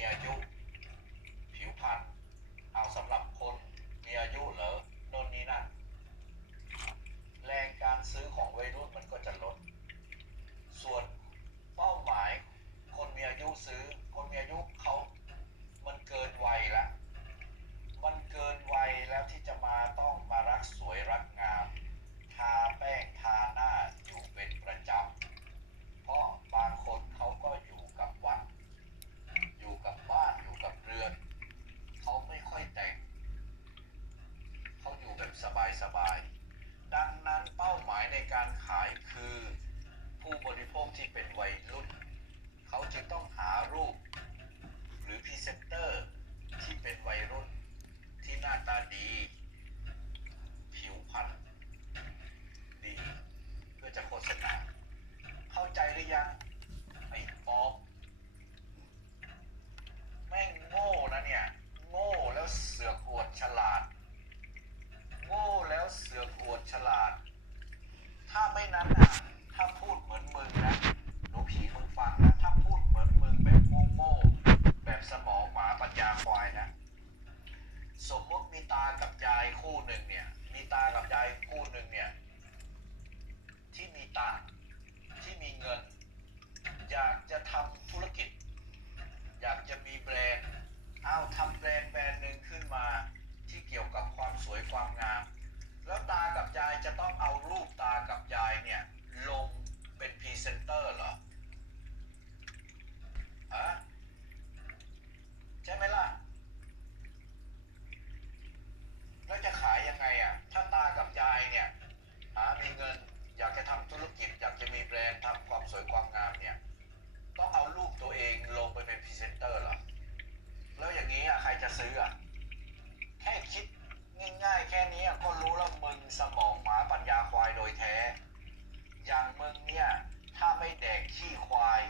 มีอายุ ผิวพรรณเอาสำหรับคนมีอายุเหรอโน่นนี่นั่น แรงการซื้อของวัยรุ่นมันก็จะลด ส่วนเป้าหมายคนมีอายุซื้อ คนมีอายุเขามันเกินวัยแล้ว มันเกินวัยแล้วที่จะมาต้องมารักสวยรักงาม ทาแป้งทาหน้าอยู่เป็นประจำ เพราะบางคนเขาก็อยู่กับวัด อยู่กับบ้านอยู่กับเรือน เขาไม่ค่อยแต่ง เขาอยู่แบบ สบายๆ ดังนั้นเป้าหมายในการขายคือ ผู้บริโภคที่เป็นวัยรุ่น เขาจึงต้องหารูป หรือพรีเซนเตอร์ที่เป็นวัยรุ่น ที่หน้าตาดี ผิวพรรณดี เพื่อจะโฆษณา เข้าใจหรือยัง ไอ้ป๊อกแม่งโง่นะเนี่ย โง่แล้วเสือกอวดฉลาด โง่แล้วเสือกอวดฉลาด ถ้าไม่นั้นนะถ้าพูดเหมือนมึงนะหนูผีมึงฟังนะ ถ้าพูดเหมือนมึงแบบโง่ๆแบบสมองหมาปัญญาควายนะ สมมติมีตากับยายคู่หนึ่งเนี่ย มีตา กู้หนึ่งเนี่ย ที่มีตาที่มีเงิน อยากจะทำธุรกิจ อยากจะมีแบรนด์อ้าวทำแบรนด์แบรนด์หนึ่งขึ้นมาที่เกี่ยวกับความสวยความงาม แล้วตากับยายจะต้องเอารูปตากับยายเนี่ย ลงเป็นพรีเซนเตอร์เหรออะใช่ไหมล่ะ แล้วจะขายยังไงอะ ถ้าตากับยายเนี่ย หามีเงิน อยากจะทำธุรกิจ อยากจะมีแบร นด์ทำความสวยความงามเนี่ย ต้องเอารูปตัวเองลงไปเป็นพรีเซนเตอร์เหรอ แล้วอย่างนี้อะใครจะซื้ออะ แค่คิดง่ายๆ แค่นี้ก็รู้แล้วมึงสมองหมาปัญญาควายโดยแท้ อย่างมึงเนี่ย ถ้าไม่แดกขี้ควาย